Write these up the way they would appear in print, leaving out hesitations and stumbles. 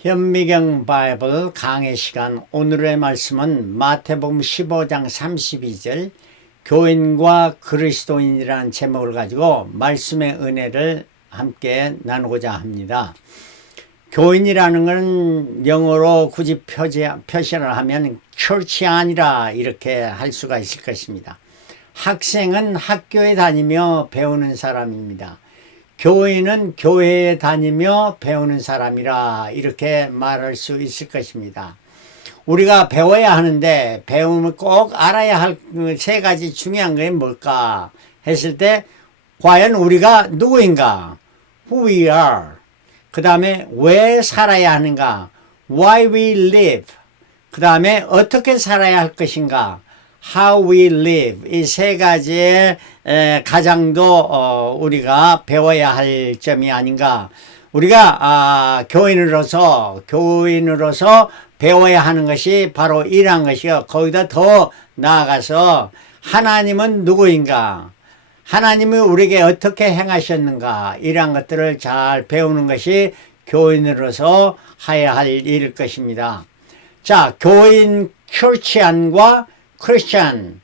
현미경 바이블 강해 시간, 오늘의 말씀은 마태복음 15장 32절 교인과 그리스도인이라는 제목을 가지고 말씀의 은혜를 함께 나누고자 합니다. 교인이라는 것은 영어로 굳이 표시를 하면 church이아니라 이렇게 할 수가 있을 것입니다. 학생은 학교에 다니며 배우는 사람입니다. 교인은 교회에 다니며 배우는 사람이라 이렇게 말할 수 있을 것입니다. 우리가 배워야 하는데 배우면 꼭 알아야 할 세 가지 중요한 게 뭘까 했을 때 과연 우리가 누구인가? Who we are. 그 다음에 왜 살아야 하는가? Why we live. 그 다음에 어떻게 살아야 할 것인가? How we live. 이 세 가지의 가장 우리가 배워야 할 점이 아닌가. 우리가 교인으로서 배워야 하는 것이 바로 이러한 것이요. 거기다 더 나아가서 하나님은 누구인가? 하나님이 우리에게 어떻게 행하셨는가? 이러한 것들을 잘 배우는 것이 교인으로서 해야 할 일일 것입니다. 자, 교인 크리스찬과 크리스찬,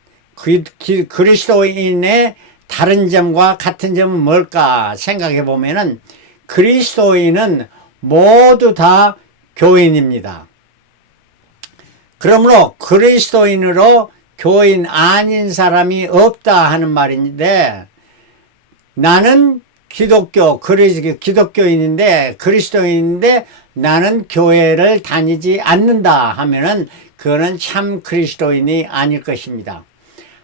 그리스도인의 다른 점과 같은 점은 뭘까 생각해 보면은 그리스도인은 모두 다 교인입니다. 그러므로 그리스도인으로 교인 아닌 사람이 없다 하는 말인데, 나는 기독교인인데 그리스도인인데 나는 교회를 다니지 않는다 하면은 그거는 참 그리스도인이 아닐 것입니다.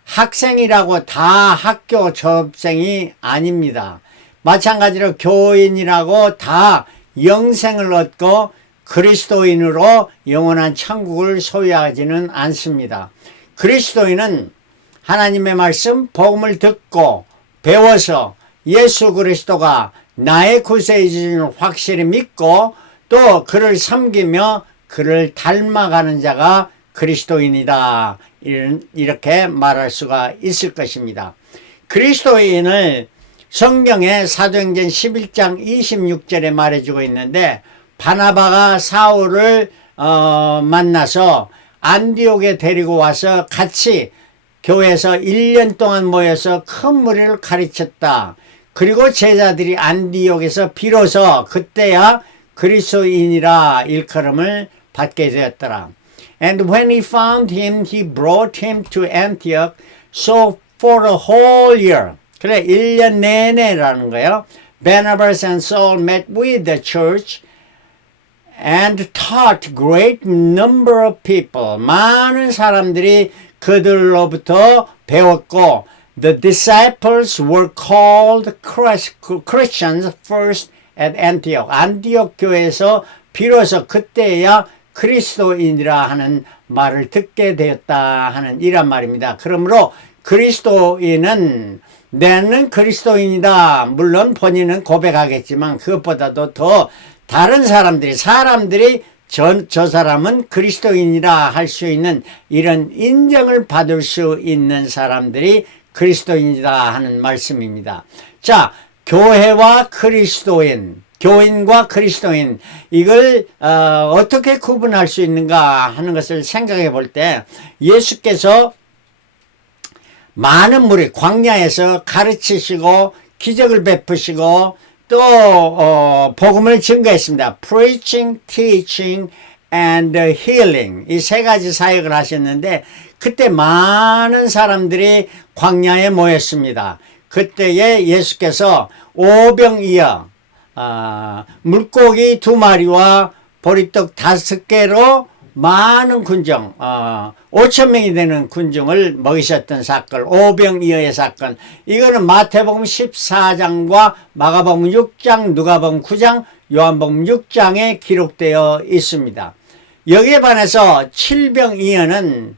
학생이라고 다 학교 졸업생이 아닙니다. 마찬가지로 교인이라고 다 영생을 얻고 그리스도인으로 영원한 천국을 소유하지는 않습니다. 그리스도인은 하나님의 말씀, 복음을 듣고 배워서 예수 그리스도가 나의 구세주를 확실히 믿고 또 그를 섬기며 그를 닮아가는 자가 그리스도인이다. 이렇게 말할 수가 있을 것입니다. 그리스도인을 성경에 사도행전 11장 26절에 말해주고 있는데, 바나바가 사울을 만나서 안디옥에 데리고 와서 같이 교회에서 1년 동안 모여서 큰 무리를 가르쳤다. 그리고 제자들이 안디옥에서 비로소 그때야 그리스도인이라 일컬음을 받게 되었더라. And when he found him, he brought him to Antioch. So for a whole year, 그래 1년 내내라는 거예요. Barnabas and Saul met with the church and taught great number of people. 많은 사람들이 그들로부터 배웠고, the disciples were called Christians first at Antioch. 안디옥 교회에서 비로소 그때야 그리스도인이라 하는 말을 듣게 되었다 하는 이란 말입니다. 그러므로 그리스도인은 나는 그리스도인이다. 물론 본인은 고백하겠지만 그것보다도 더 다른 사람들이 저 사람은 그리스도인이라 할 수 있는 이런 인정을 받을 수 있는 사람들이 그리스도인이다 하는 말씀입니다. 자, 교회와 그리스도인, 교인과 그리스도인, 이걸 어떻게 구분할 수 있는가 하는 것을 생각해 볼 때, 예수께서 많은 무리 광야에서 가르치시고 기적을 베푸시고 또 복음을 증거했습니다. Preaching, teaching, and healing. 이 세 가지 사역을 하셨는데 그때 많은 사람들이 광야에 모였습니다. 그때에 예수께서 오병이어 물고기 2마리와 보리떡 5개로 많은 군중 5,000명이 되는 군중을 먹이셨던 사건, 오병이어의 사건, 이거는 마태복음 14장과 마가복음 6장, 누가복음 9장, 요한복음 6장에 기록되어 있습니다. 여기에 반해서 칠병이어는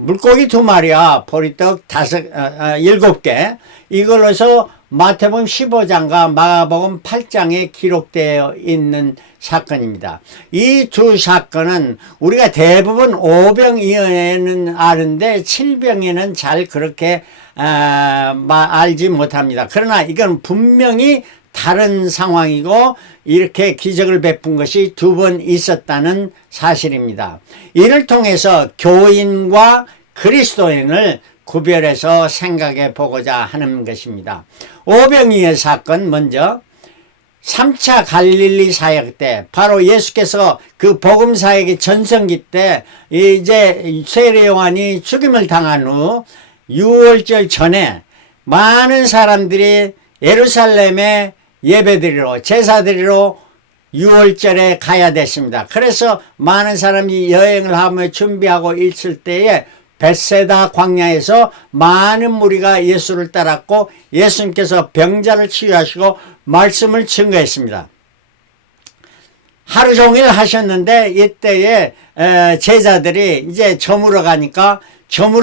물고기 2마리와 보리떡 7개, 이걸로서 마태복음 15장과 마가복음 8장에 기록되어 있는 사건입니다. 이 두 사건은 우리가 대부분 오병이어는 아는데 칠병이어는 잘 그렇게 알지 못합니다. 그러나 이건 분명히 다른 상황이고 이렇게 기적을 베푼 것이 두 번 있었다는 사실입니다. 이를 통해서 교인과 그리스도인을 구별해서 생각해 보고자 하는 것입니다. 오병이어 사건 먼저 3차 갈릴리 사역 때 바로 예수께서 그 복음 사역의 전성기 때 이제 세례 요한이 죽임을 당한 후 유월절 전에 많은 사람들이 예루살렘에 예배드리러 제사드리러 유월절에 가야 됐습니다. 그래서 많은 사람이 여행을 하며 준비하고 있을 때에 벳세다 광야에서 많은 무리가 예수를 따랐고 예수님께서 병자를 치유하시고 말씀을 증거했습니다. 하루 종일 하셨는데 이때에 제자들이 이제 저물어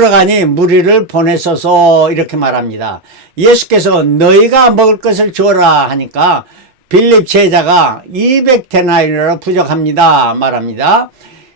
가니 무리를 보내소서 이렇게 말합니다. 예수께서 너희가 먹을 것을 주어라 하니까 빌립 제자가 200데나리로 부족합니다 말합니다.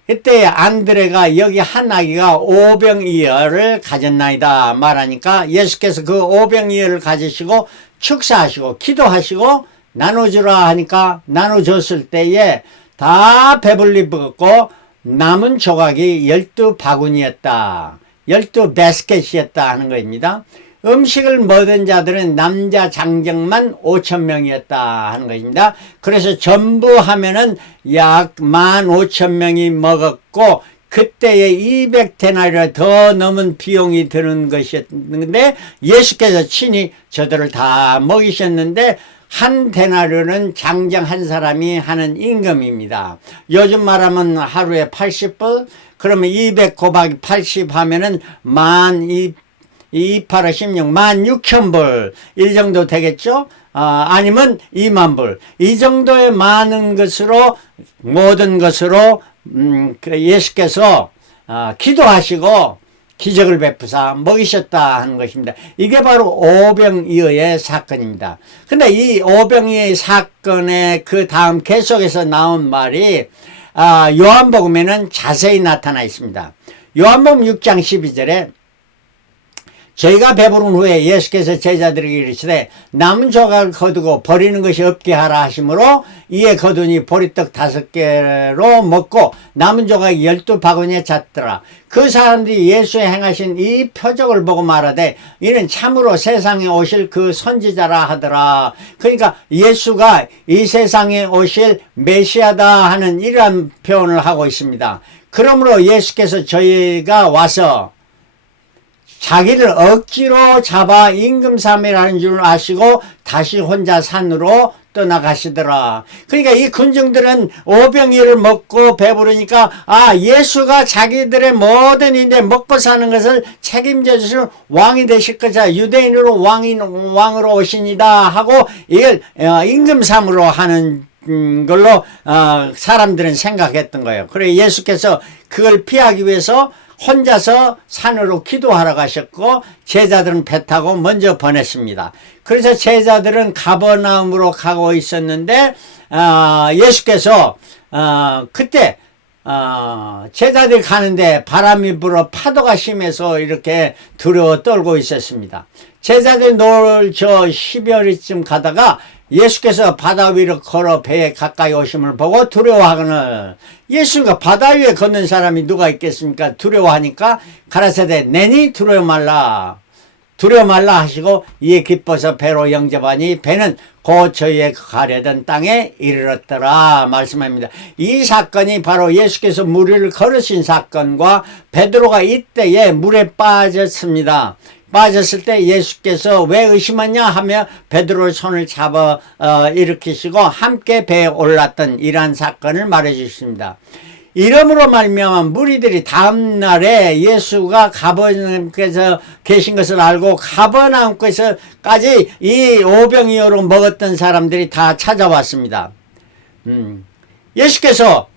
그때 안드레가 여기 한 아기가 오병이어를 가졌나이다 말하니까 예수께서 그 오병이어를 가지시고 축사하시고 기도하시고 나눠주라 하니까 나눠줬을 때에 다 배불리 먹었고 남은 조각이 12바구니였다. 12바스켓이었다 하는 것입니다. 음식을 먹은 자들은 남자 장정만 5,000명이었다 하는 것입니다. 그래서 전부 하면은 약 15,000명이 먹었고 그때에 200데나리가 더 넘은 비용이 드는 것이었는데 예수께서 친히 저들을 다 먹이셨는데 한 데나리오는 장정 한 사람이 하는 임금입니다. 요즘 말하면 하루에 80불 그러면 200 곱하기 80 하면은 28호 16, 16,000불 이 정도 되겠죠? 아니면 20,000불 이 정도의 많은 것으로 모든 것으로 예수께서 기도하시고 기적을 베푸사 먹이셨다 하는 것입니다. 이게 바로 오병이어의 사건입니다. 근데 이 오병이어의 사건의 그 다음 계속해서 나온 말이 요한복음에는 자세히 나타나 있습니다. 요한복음 6장 12절에 저희가 배부른 후에 예수께서 제자들에게 이르시되 남은 조각을 거두고 버리는 것이 없게 하라 하시므로 이에 거두니 보리떡 5개로 먹고 남은 조각이 12바구니에 찼더라. 그 사람들이 예수의 행하신 이 표적을 보고 말하되 이는 참으로 세상에 오실 그 선지자라 하더라. 그러니까 예수가 이 세상에 오실 메시아다 하는 이러한 표현을 하고 있습니다. 그러므로 예수께서 저희가 와서 자기를 억지로 잡아 임금삼이라는 줄 아시고 다시 혼자 산으로 떠나가시더라. 그러니까 이 군중들은 오병이어를 먹고 배부르니까 예수가 자기들의 모든 이제 먹고 사는 것을 책임져 주실 왕이 되실 거자 유대인으로 왕으로 오시니다 하고 이걸 임금삼으로 하는 걸로 사람들은 생각했던 거예요. 그래 예수께서 그걸 피하기 위해서 혼자서 산으로 기도하러 가셨고 제자들은 배 타고 먼저 보냈습니다. 그래서 제자들은 가버나움으로 가고 있었는데 예수께서 그때 제자들이 가는데 바람이 불어 파도가 심해서 이렇게 두려워 떨고 있었습니다. 제자들이 노을 12월쯤 가다가 예수께서 바다 위로 걸어 배에 가까이 오심을 보고 두려워하거늘 예수가 바다 위에 걷는 사람이 누가 있겠습니까? 두려워하니까 가라사대 내니 두려워 말라 하시고 이에 기뻐서 배로 영접하니 배는 곧 저희의 가려던 땅에 이르렀더라 말씀합니다. 이 사건이 바로 예수께서 무리를 걸으신 사건과 베드로가 이때에 물에 빠졌습니다. 빠졌을 때 예수께서 왜 의심하냐 하며 베드로의 손을 잡아 일으키시고 함께 배에 올랐던 이러한 사건을 말해 주십니다. 이러므로 말미암아 무리들이 다음 날에 예수가 가버나움께서 계신 것을 알고 가버나움께서까지 이 오병이어로 먹었던 사람들이 다 찾아왔습니다. 예수께서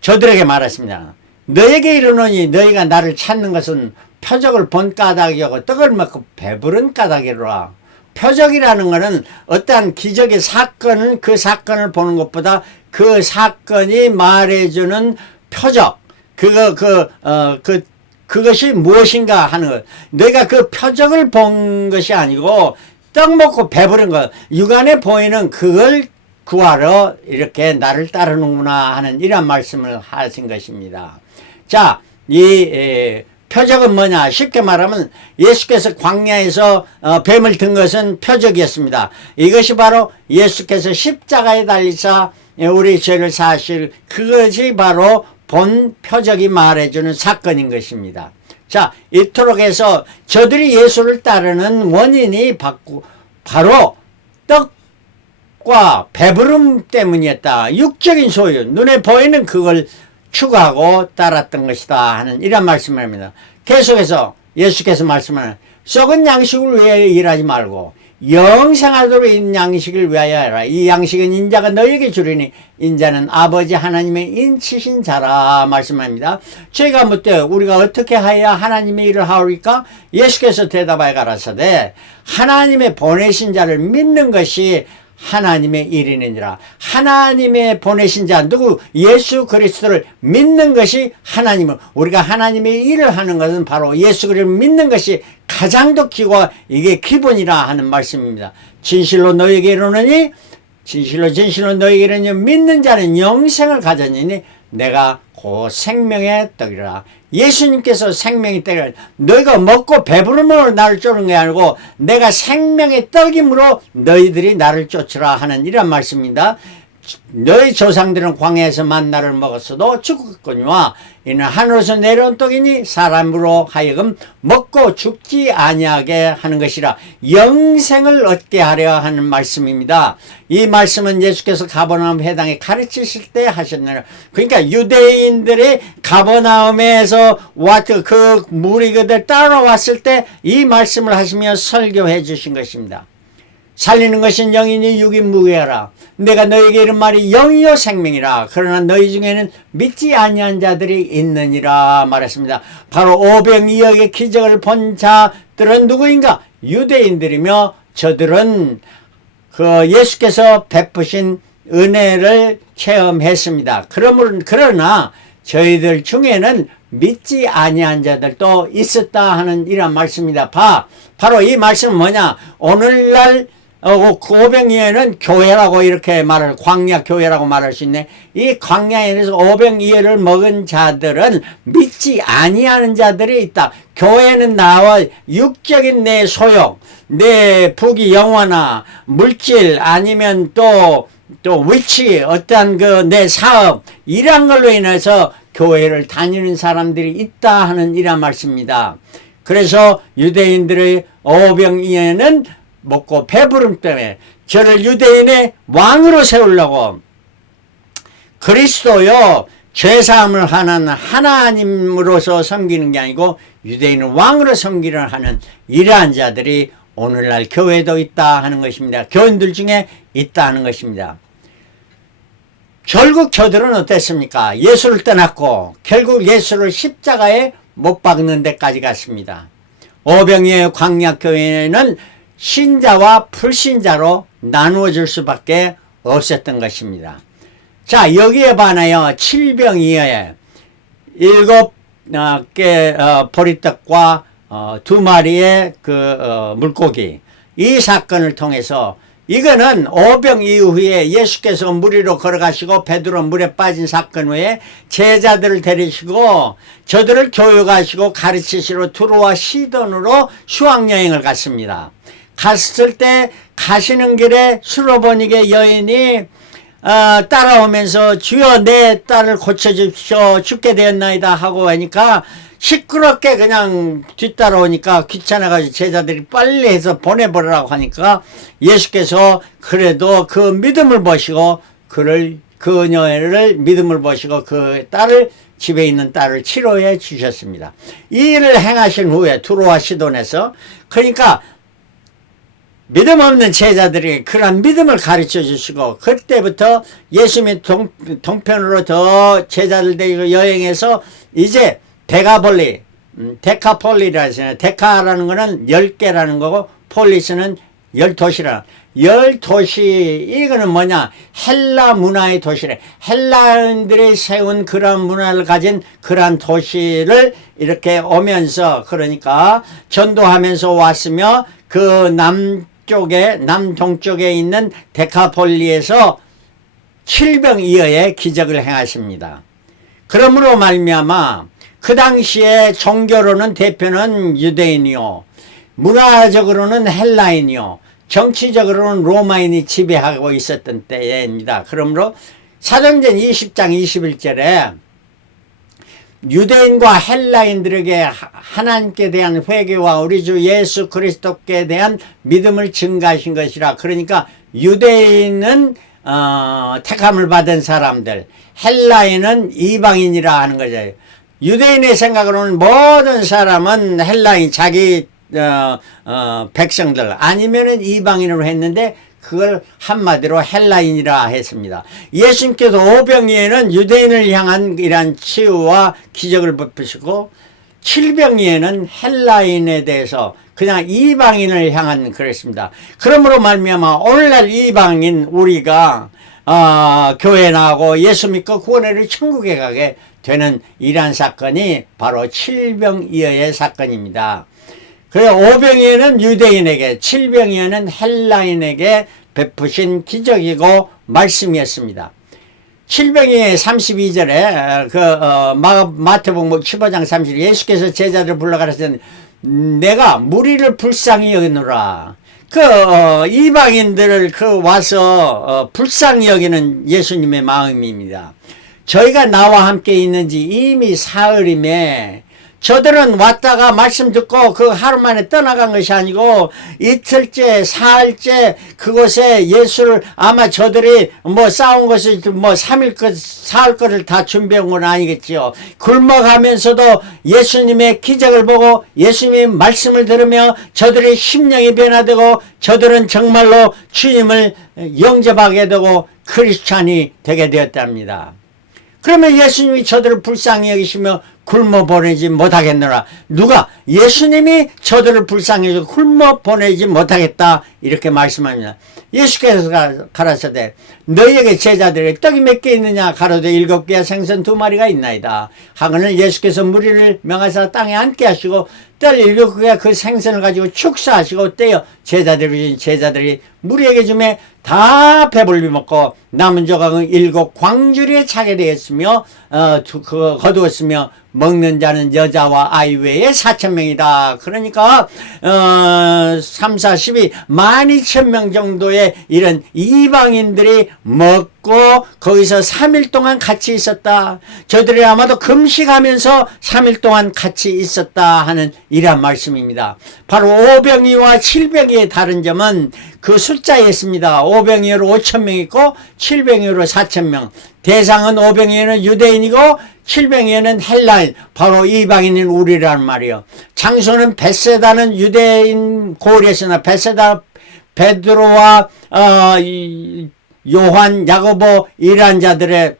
저들에게 말했습니다. 너에게 이르노니 너희가 나를 찾는 것은 표적을 본 까닭이고 떡을 먹고 배부른 까닭이로라. 표적이라는 것은 어떠한 기적의 사건은 그 사건을 보는 것보다 그 사건이 말해주는 표적 그것이 무엇인가 하는 것. 내가 그 표적을 본 것이 아니고 떡 먹고 배부른 거, 육안에 보이는 그걸 구하러 이렇게 나를 따르는구나 하는 이런 말씀을 하신 것입니다. 자, 이 표적은 뭐냐? 쉽게 말하면 예수께서 광야에서 뱀을 든 것은 표적이었습니다. 이것이 바로 예수께서 십자가에 달리사 우리 죄를 사실, 그것이 바로 본 표적이 말해주는 사건인 것입니다. 자, 이토록 해서 저들이 예수를 따르는 원인이 바로 떡과 배부름 때문이었다. 육적인 소유, 눈에 보이는 그걸 추구하고 따랐던 것이다 하는 이런 말씀을 합니다. 계속해서 예수께서 말씀하는 썩은 양식을 위해 일하지 말고 영생하도록 있는 양식을 위하여 하라. 이 양식은 인자가 너에게 주리니 인자는 아버지 하나님의 인치신 자라 말씀합니다. 저희가 묻되 우리가 어떻게 하여야 하나님의 일을 하오리까? 예수께서 대답하여 가라사대 하나님의 보내신 자를 믿는 것이 하나님의 일이니라. 하나님의 보내신 자 누구? 예수 그리스도를 믿는 것이 하나님을, 우리가 하나님의 일을 하는 것은 바로 예수 그리스도를 믿는 것이 가장 더 기고 이게 기본이라 하는 말씀입니다. 진실로 너에게 이르노니 진실로 너에게 이르노니 믿는 자는 영생을 가졌느니 내가 그 생명의 떡이라. 예수님께서 생명의 떡이라. 너희가 먹고 배부름으로 나를 쫓는 게 아니고 내가 생명의 떡임으로 너희들이 나를 쫓으라 하는 이런 말씀입니다. 너희 조상들은 광야에서 만나를 먹었어도 죽었거니와 이는 하늘에서 내려온 떡이니 사람으로 하여금 먹고 죽지 아니하게 하는 것이라. 영생을 얻게 하려 하는 말씀입니다. 이 말씀은 예수께서 가버나움 회당에 가르치실 때 하셨느냐. 그러니까 유대인들이 가버나움에서 그 무리들 따라왔을 때 이 말씀을 하시며 설교해 주신 것입니다. 살리는 것은 영이니 육이 무게하라. 내가 너에게 이른 말이 영이요 생명이라. 그러나 너희 중에는 믿지 아니한 자들이 있느니라 말했습니다. 바로 오병이어의 기적을 본 자들은 누구인가? 유대인들이며 저들은 그 예수께서 베푸신 은혜를 체험했습니다. 그러나 저희들 중에는 믿지 아니한 자들도 있었다 하는 이런 말씀입니다. 바로 이 말씀은 뭐냐? 오늘날 오병이어는 교회라고 이렇게 말을, 광야 교회라고 말할 수 있네. 이 광야에서 오병이어를 먹은 자들은 믿지 아니하는 자들이 있다. 교회는 나와 육적인 내 소욕, 내 부귀 영화나 물질 아니면 또 위치, 어떠한 내 사업 이런 걸로 인해서 교회를 다니는 사람들이 있다 하는 이런 말씀입니다. 그래서 유대인들의 오병이어는 먹고 배부름 때문에 저를 유대인의 왕으로 세우려고 그리스도요 죄사함을 하는 하나님으로서 섬기는 게 아니고 유대인은 왕으로 섬기려 하는 이러한 자들이 오늘날 교회도 있다 하는 것입니다. 교인들 중에 있다 하는 것입니다. 결국 저들은 어땠습니까? 예수를 떠났고 결국 예수를 십자가에 못 박는 데까지 갔습니다. 오병이어의 광야교회는 신자와 불신자로 나누어질 수밖에 없었던 것입니다. 자, 여기에 반하여 칠병이어의 7개 보리떡과 2마리의 물고기, 이 사건을 통해서 이거는 오병 이후에 예수께서 물 위로 걸어가시고 베드로 물에 빠진 사건 후에 제자들을 데리시고 저들을 교육하시고 가르치시러 두로와 시돈으로 수학여행을 갔습니다. 갔을 때 가시는 길에 수로보니게 여인이 따라오면서 주여 내 딸을 고쳐주십시오 죽게 되었나이다 하고 하니까 시끄럽게 그냥 뒤따라오니까 귀찮아가지고 제자들이 빨리 해서 보내버리라고 하니까 예수께서 그래도 그 믿음을 보시고 그녀를 믿음을 보시고 그 딸을 집에 있는 딸을 치료해 주셨습니다. 이 일을 행하신 후에 두로와 시돈에서 그러니까 믿음 없는 제자들이 그런 믿음을 가르쳐 주시고 그때부터 예수님의 동편으로 더 제자들 데리고 여행해서 이제 데카폴리라 하잖아요. 데카라는 거는 10개라는 거고 폴리스는 10도시라. 10도시 이거는 뭐냐? 헬라 문화의 도시래. 헬라인들이 세운 그런 문화를 가진 그런 도시를 이렇게 오면서 그러니까 전도하면서 왔으며 그 남동쪽에 있는 데카폴리에서 7병이어의 기적을 행하십니다. 그러므로 말미암아 그 당시에 종교로는 대표는 유대인이요, 문화적으로는 헬라인이요, 정치적으로는 로마인이 지배하고 있었던 때입니다. 그러므로 사도행전 20장 21절에 유대인과 헬라인들에게 하나님께 대한 회개와 우리 주 예수 그리스도께 대한 믿음을 증가하신 것이라. 그러니까 유대인은 택함을 받은 사람들, 헬라인은 이방인이라 하는 거죠. 유대인의 생각으로는 모든 사람은 헬라인, 자기 백성들 아니면은 이방인으로 했는데 그걸 한마디로 헬라인이라 했습니다. 예수님께서 오병이에는 유대인을 향한 이러한 치유와 기적을 베푸시고, 칠병이에는 헬라인에 대해서 그냥 이방인을 향한 그랬습니다. 그러므로 말미암아 오늘날 이방인 우리가 교회 나가고 예수 믿고 구원을 천국에 가게 되는 이러한 사건이 바로 칠병이어의 사건입니다. 그래, 오병이어는 유대인에게, 칠병이어는 헬라인에게 베푸신 기적이고 말씀이었습니다. 칠병이의 32절에 마태복음 15장 30절, 예수께서 제자들을 불러가라서 내가 무리를 불쌍히 여기노라. 이방인들을 와서 불쌍히 여기는 예수님의 마음입니다. 저희가 나와 함께 있는지 이미 사흘임에 저들은 왔다가 말씀 듣고 그 하루 만에 떠나간 것이 아니고 이틀째, 사흘째 그곳에 예수를 아마 저들이 싸운 것이 3일 것, 사흘 것을 다 준비한 건 아니겠지요. 굶어가면서도 예수님의 기적을 보고 예수님의 말씀을 들으며 저들의 심령이 변화되고 저들은 정말로 주님을 영접하게 되고 크리스찬이 되게 되었답니다. 그러면 예수님이 저들을 불쌍히 여기시며 굶어 보내지 못하겠노라. 누가? 예수님이 저들을 불쌍히 여기고 굶어 보내지 못하겠다 이렇게 말씀합니다. 예수께서 가라사대 너희에게 제자들의 떡이 몇 개 있느냐? 가로되 7개와 생선 2마리가 있나이다. 하거늘 예수께서 무리를 명하사 땅에 앉게 하시고 떡 7개와 그 생선을 가지고 축사하시고 떼어 제자들이 무리에게 주매 다 배불리 먹고 남은 조각은 7 광주리에 차게 되었으며 거두었으며 먹는 자는 여자와 아이 외에 4,000명이다. 그러니까 3, 4, 12 12,000명 정도의 이런 이방인들이 먹고 거기서 3일 동안 같이 있었다. 저들이 아마도 금식하면서 3일 동안 같이 있었다 하는 이러한 말씀입니다. 바로 오병이와 칠병이의 다른 점은 그 숫자에 있습니다. 오병이어로 5,000명 있고 칠병이어로 4,000명. 대상은 오병이어는 유대인이고 칠병이어는 헬라인, 바로 이방인인 우리라는 말이요. 장소는 벳세다는 유대인 고을이었으나 벳세다 베드로와 요한, 야고보 이러한 자들의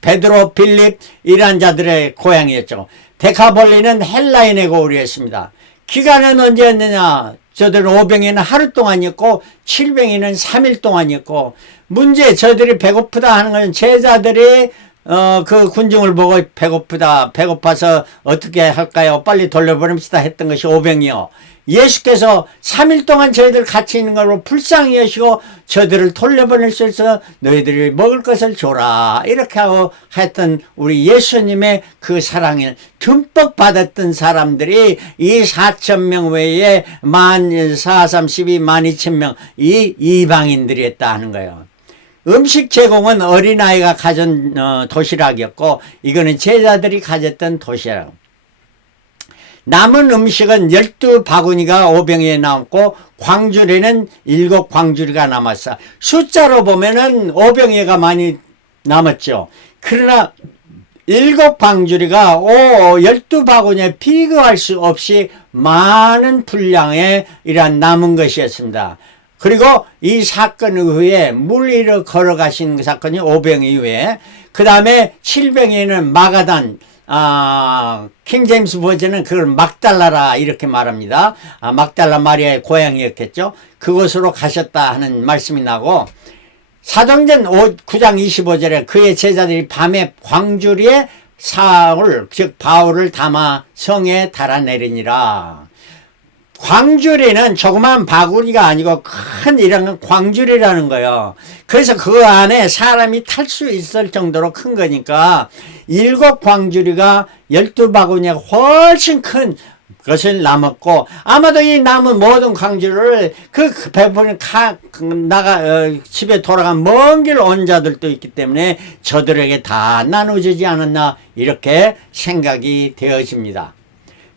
베드로, 빌립 이러한 자들의 고향이었죠. 데카볼리는 헬라인의 고을이었습니다. 기간은 언제였느냐? 저들은 오병이는 하루 동안이었고 칠병이는 3일 동안이었고, 문제 저들이 배고프다 하는 것은 제자들이 그 군중을 보고 배고파서 어떻게 할까요? 빨리 돌려보냅시다 했던 것이 오병이요. 예수께서 3일 동안 저희들 같이 있는 걸로 불쌍히 여시고 저들을 돌려보낼 수 있어 너희들이 먹을 것을 줘라 이렇게 하고 했던 우리 예수님의 그 사랑을 듬뿍 받았던 사람들이 이 4,000명 외에 4, 3, 12, 12,000명 이 이방인들이었다 하는 거예요. 음식 제공은 어린아이가 가진 도시락이었고 이거는 제자들이 가졌던 도시락. 남은 음식은 12바구니가 오병이에 남았고 광주리는 7 광주리가 남았어. 숫자로 보면은 오병이가 많이 남았죠. 그러나 7 광주리가 12바구니에 비교할 수 없이 많은 분량의 이러한 남은 것이었습니다. 그리고 이 사건 후에 물 위로 걸어가신 사건이 오병이 후에, 그 다음에 칠병이는 마가단, 킹제임스 버전은 그걸 막달라라 이렇게 말합니다. 막달라 마리아의 고향이었겠죠. 그곳으로 가셨다 하는 말씀이 나고, 사도행전 9장 25절에 그의 제자들이 밤에 광주리에 사울 즉 바울을 담아 성에 달아내리니라. 광주리는 조그만 바구니가 아니고 큰 이런 건 광주리라는 거예요. 그래서 그 안에 사람이 탈 수 있을 정도로 큰 거니까 7광주리가 12바구니가 훨씬 큰 것을 남았고, 아마도 이 남은 모든 광주를 그 배포는 집에 돌아간 먼 길 온 자들도 있기 때문에 저들에게 다 나눠주지 않았나 이렇게 생각이 되어집니다.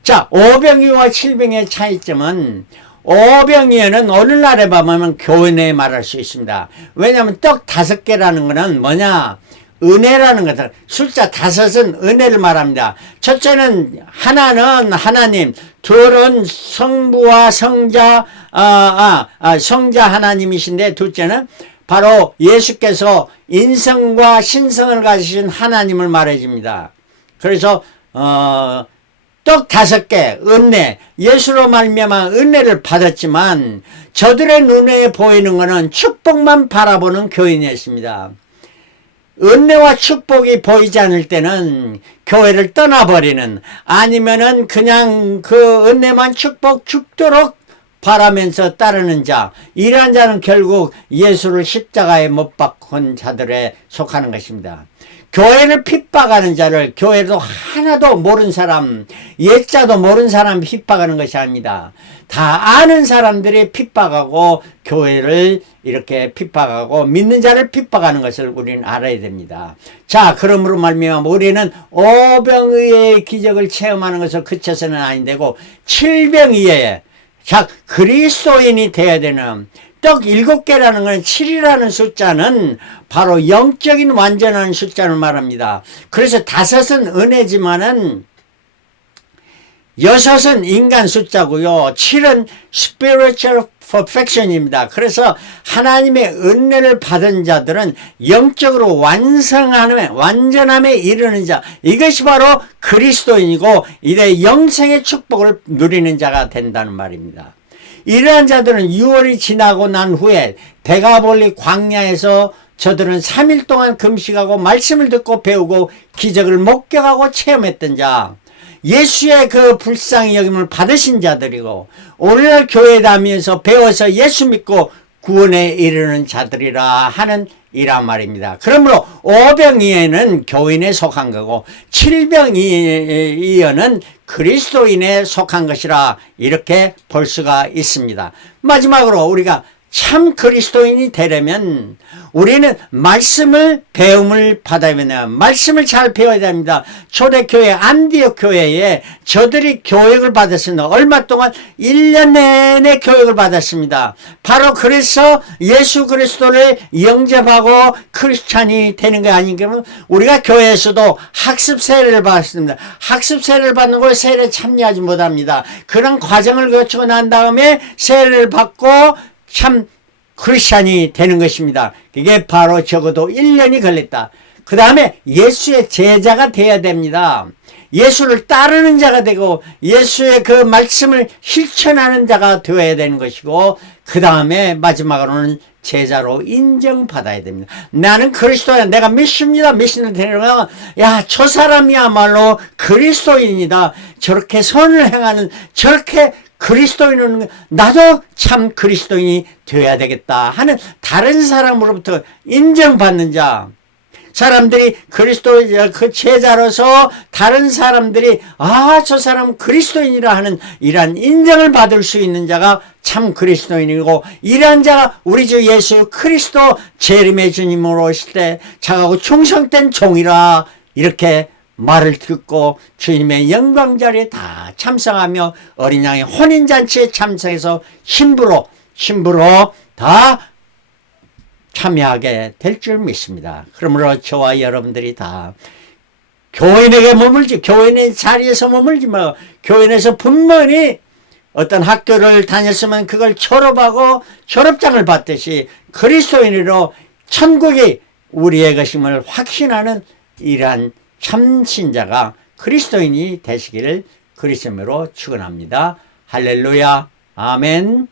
자, 오병이와 칠병의 차이점은, 오병이에는 오늘날에 보면 교회 내에 말할 수 있습니다. 왜냐하면 떡 5개라는 것은 뭐냐? 은혜라는 것은, 숫자 5은 은혜를 말합니다. 첫째는 하나는 하나님, 둘은 성부와 성자 하나님이신데, 둘째는 바로 예수께서 인성과 신성을 가지신 하나님을 말해줍니다. 그래서 떡 5개, 은혜, 예수로 말미암아 은혜를 받았지만 저들의 눈에 보이는 것은 축복만 바라보는 교인이었습니다. 은혜와 축복이 보이지 않을 때는 교회를 떠나버리는, 아니면은 그냥 그 은혜만 축복 죽도록 바라면서 따르는 자, 이러한 자는 결국 예수를 십자가에 못 박은 자들에 속하는 것입니다. 교회를 핍박하는 자를, 교회도 하나도 모르는 사람, 옛자도 모르는 사람이 핍박하는 것이 아닙니다. 다 아는 사람들이 핍박하고 교회를 이렇게 핍박하고 믿는 자를 핍박하는 것을 우리는 알아야 됩니다. 자, 그러므로 말미암아 우리는 오병이의 기적을 체험하는 것을 그쳐서는 아닌데고, 칠병이의, 자, 그리스도인이 되어야 되는, 떡 7개라는 건 7이라는 숫자는 바로 영적인 완전한 숫자를 말합니다. 그래서 5은 은혜지만은 6은 인간 숫자고요. 7은 spiritual perfection입니다. 그래서 하나님의 은혜를 받은 자들은 영적으로 완전함에 이르는 자, 이것이 바로 그리스도인이고 이래 영생의 축복을 누리는 자가 된다는 말입니다. 이러한 자들은 6월이 지나고 난 후에 대가볼리 광야에서 저들은 3일 동안 금식하고 말씀을 듣고 배우고 기적을 목격하고 체험했던 자, 예수의 그 불쌍히 여김을 받으신 자들이고, 오늘날 교회에 다니면서 배워서 예수 믿고 구원에 이르는 자들이라 하는 이란 말입니다. 그러므로 오병이어는 교인에 속한 거고, 칠병이어는 그리스도인에 속한 것이라 이렇게 볼 수가 있습니다. 마지막으로 우리가 참 그리스도인이 되려면 우리는 말씀을 배움을 받아야 됩니다. 말씀을 잘 배워야 됩니다. 초대교회 안디옥 교회에 저들이 교육을 받았습니다. 얼마 동안 1년 내내 교육을 받았습니다. 바로 그래서 예수 그리스도를 영접하고 크리스찬이 되는 게 아닌가. 우리가 교회에서도 학습 세례를 받았습니다. 학습 세례를 받는 걸 세례에 참여하지 못합니다. 그런 과정을 거치고 난 다음에 세례를 받고 참 크리스찬이 되는 것입니다. 그게 바로 적어도 1년이 걸렸다. 그 다음에 예수의 제자가 되어야 됩니다. 예수를 따르는 자가 되고 예수의 그 말씀을 실천하는 자가 되어야 되는 것이고, 그 다음에 마지막으로는 제자로 인정받아야 됩니다. 나는 그리스도야, 내가 믿습니다, 믿는 되는가, 야, 저 사람이야말로 그리스도인이다, 저렇게 선을 행하는, 저렇게 그리스도인은 나도 참 그리스도인이 되어야 되겠다 하는 다른 사람으로부터 인정받는 자, 사람들이 그리스도 그 제자로서 다른 사람들이 저 사람은 그리스도인이라 하는 이러한 인정을 받을 수 있는 자가 참 그리스도인이고, 이러한 자가 우리 주 예수 그리스도 재림의 주님으로 오실 때 자가고 충성된 종이라 이렇게 말을 듣고 주님의 영광 자리에 다 참석하며 어린 양의 혼인잔치에 참석해서 신부로 다 참여하게 될 줄 믿습니다. 그러므로 저와 여러분들이 다 교인에게 머물지, 교인의 자리에서 머물지 말고, 교인에서 분명히 어떤 학교를 다녔으면 그걸 졸업하고 졸업장을 받듯이 그리스도인으로 천국이 우리의 것임을 확신하는 이러한 참신자가 그리스도인이 되시기를 그리스도로 축원합니다. 할렐루야. 아멘.